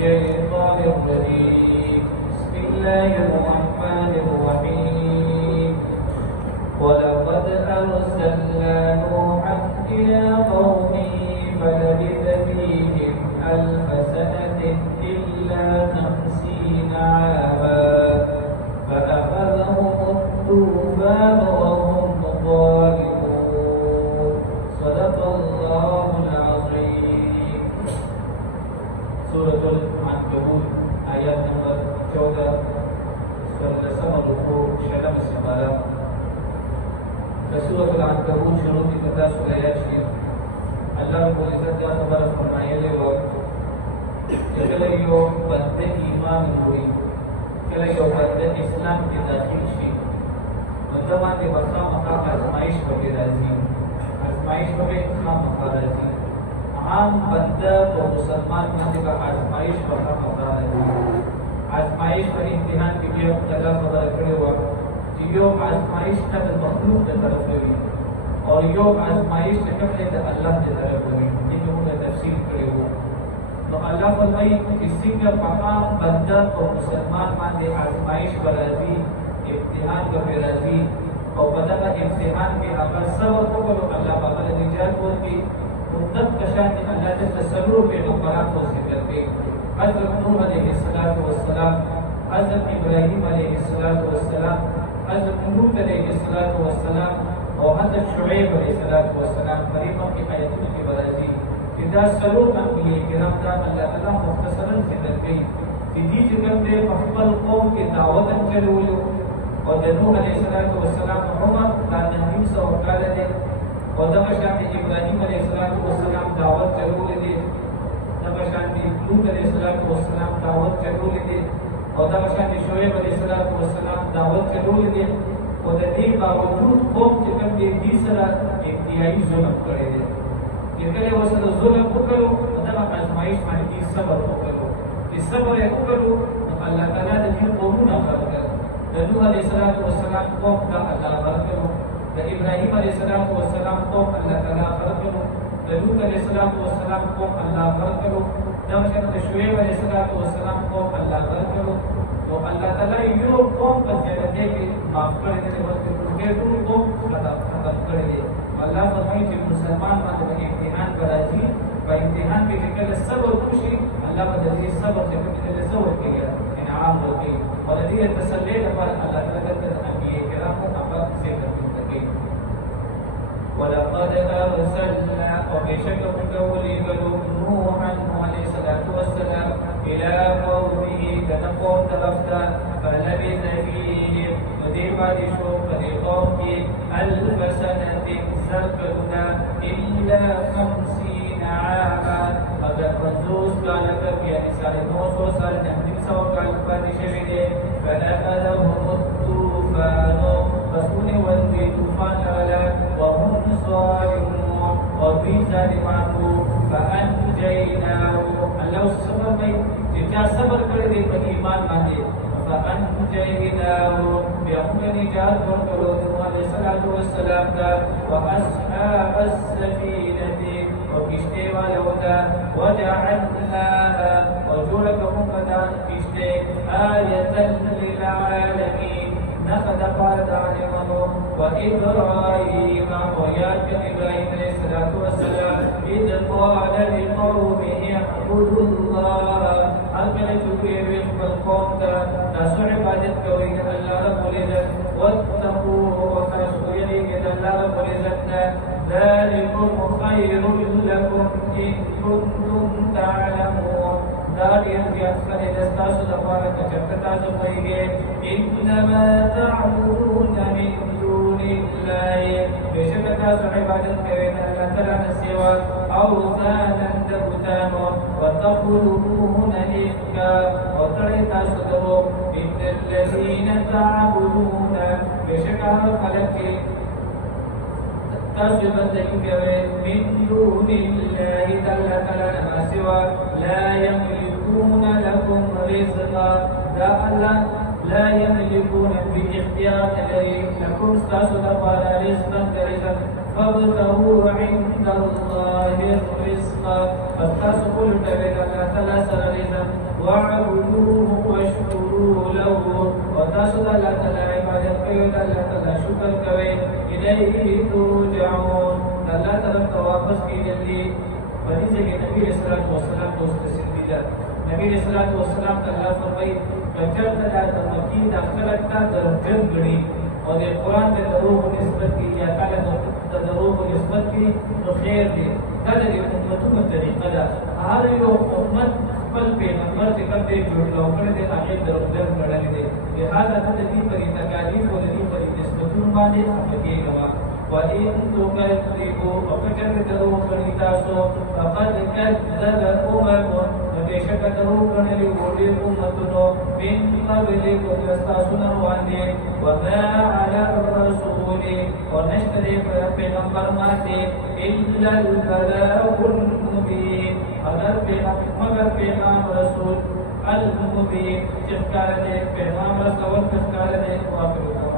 الشيطان الرجيم بسم الله الرحمن الرحيم ولقد أرسلنا نوحا إلى قومه فلبث فيهم ألف سنة إلا 50 عاما فأخذهم الطوفان وهم ظالمون صدق الله العظيم. सूरतुल अनकबूत आयत नंबर 14 16 रुकू 6 से 12 सूरतुल अनकबूत शुरू की कथा सुनाया है। अल्लाह रब्बुल इज्जत का खबर फरमाए ले वक्त जब यो बंदे ईमान हुई कल यो बंदे इस्लाम के दाखिल शी मतलब आते वक्ता मका आजमाइश वगैरह जी आजमाइश वगैरह का मका जी आम बंदा को मुसलमान माने का आजमाइश वगैरह मका जी आजमाइश और इम्तिहान के लिए अल्लाह खबर करे हुआ यो आजमाइश का मखलूक की तरफ हुई और यो आजमाइश के अल्लाह की तरफ हुई ये जो उन्हें तफसील करे हुआ तो अल्लाह फरमाई किसी का मकाम बंदा को मुसलमान माने आजमाइश बराजी इम्तिहान का बेराजी और बंदा का इम्तिहान के अगर सबर को अल्लाह बाबा ने निजात बोल की मुद्दत कशान अल्लाह के तसल्लुर पे पैगंबरान को जिक्र के हजरत नूह अलैहिस्सलातु वस्सलाम हजरत इब्राहीम अलैहिस्सलातु वस्सलाम हजरत लूत अलैहिस्सलातु वस्सलाम और हजरत शुएब अलैहिस्सलातु वस्सलाम करीमों की आयतों की बराजी इदा सलूत अंबिया किराम का अल्लाह ताला मुख्तसरन जिक्र की सीधी जिक्र पे अफल कौम की दावत चलो और नूह अलैहिस्सलातु वस्सलाम उमर का नबी सौ काल दे और दमशान इब्राहीम अलैहिस्सलातु वस्सलाम दावत चलो दे दमशान लूत अलैहिस्सलातु वस्सलाम दावत चलो दे और दमशान शुएब अलैहिस्सलातु वस्सलाम दावत चलो दे और दे बावजूद कौम जिक्र के तीसरा इंतहाई जुल्म करे दे इनके वसल जुल्म करो मतलब आजमाइश माने की सब्र करो इस सब्र को करो अल्लाह ताला ने भी कौम ना कर नूह अलैहिस्सलातु वस्सलाम को अल्लाह बरकतो इब्राहीम अलैहिस्सलातु वस्सलाम को अल्लाह ताला बरकतो लूत अलैहिस्सलातु वस्सलाम को अल्लाह बरकतो जमशद शुएब अलैहिस्सलातु वस्सलाम को अल्लाह बरकतो तो अल्लाह ताला यो कौम का जन्नत के माफ कर देने वक्त के को खत्म कर दे अल्लाह फरमाई कि मुसलमान माने इम्तिहान कराजी और इम्तिहान के निकले सब्र खुशी अल्लाह बदले सब्र से निकले सब्र के इनाम होगी और ये तसल्ली पर अल्लाह ताला के अंबिया किराम को अमल से करते थे ولقد أرسلنا وبشك قولي نوحا عليه الصلاة والسلام إلى قومه كنقوم ترفتا فلبث فيهم وديما لشوق لقومه 1000 سنة سركنا إلا 50 عاما अगर मंजूस का लगा कि यानी 950 साल जहन्नम सौ का ऊपर निशेरे फलअखذهم الطوفان रसूल वंदे तूफान वाला वहुम ज़ालिमून और भी जालिमान को फअनजयनाहु अल्लाह सब्र में जितना सब्र करे दे पर ईमान माने फअनजयनाहु बेअमर निजात करो नूह अलैहिस्सलातु वस्सलाम का व अस्हाब अस्सफीनति और किश्ते वालों का वजअलनाहा और जो लकहुम बदान किश्ते आयतन लिलआलमीन नखद पारदानिमनो व इब्राहीम वयात इब्राहीम अलैहिस्सलातु वस्सलाम इद क़ाल लिक़ौमिहि अअबुदुल्लाह अल्कल चुके वे कौम का तासु इबादत करो अल्लाह रब्बुल इज्जत वत्तकू व खशुयनि के अल्लाह रब्बुल इज्जत ذلكم خير لكم إن كنتم تعلمون دارين يسكن دستاس دفارة جبتاس ويجي إنما تعبدون من دون الله بشكتاس عبادة كرينا لتلا نسيوا أوثانا تبتان وتخلقون إفكا وتريتا صدروا إن الذين تعبدون بشكتاس فلكي تصبت من دون الله جل ما سوى لا يملكون لكم رزقا لا يملكون باختيار لكم استاسد ولا رزقا كرزقا فابتغوا عند الله الرزق فاستاسقوا الكبير لا ثلاث رزقا فاعبدوه واشكروا له وتصل الله تعالى عبادت كوي الله تعالى شكر كوي إليه ترجعون الله تعالى واپس کیدلی حدیث ہے کہ نبی علیہ الصلوۃ والسلام دوست سندیدہ نبی علیہ الصلوۃ والسلام تعالی فرمائی کچر تعالی تمکی داخلت کا درجن گڑی اور یہ قرآن کے دروغ نسبت کی یا تعالی دروغ نسبت کی تو خیر دی قدر امتوں طریقہ دا ہر یو امت خپل پیغمبر سے کم دے جوڑ لو کړه دې هغه درجن غړل دي لہذا ته دې پر تکالیف او دې پر نسبتون باندې امتی کما وَإِن تُكَذِّبُوا وَكَذَّبَ دَرُوغ کړي تاسو فقد كذب بشک دروغ کړي وړي امتونو من قبلكم تاسو نه وړاندې وما على الرسول ونشتر پیغمبر باندې إلا البلاغ المبين مگر پیغام رسول المبين چې ښکار دې پیغام رسول ښکار دې واقع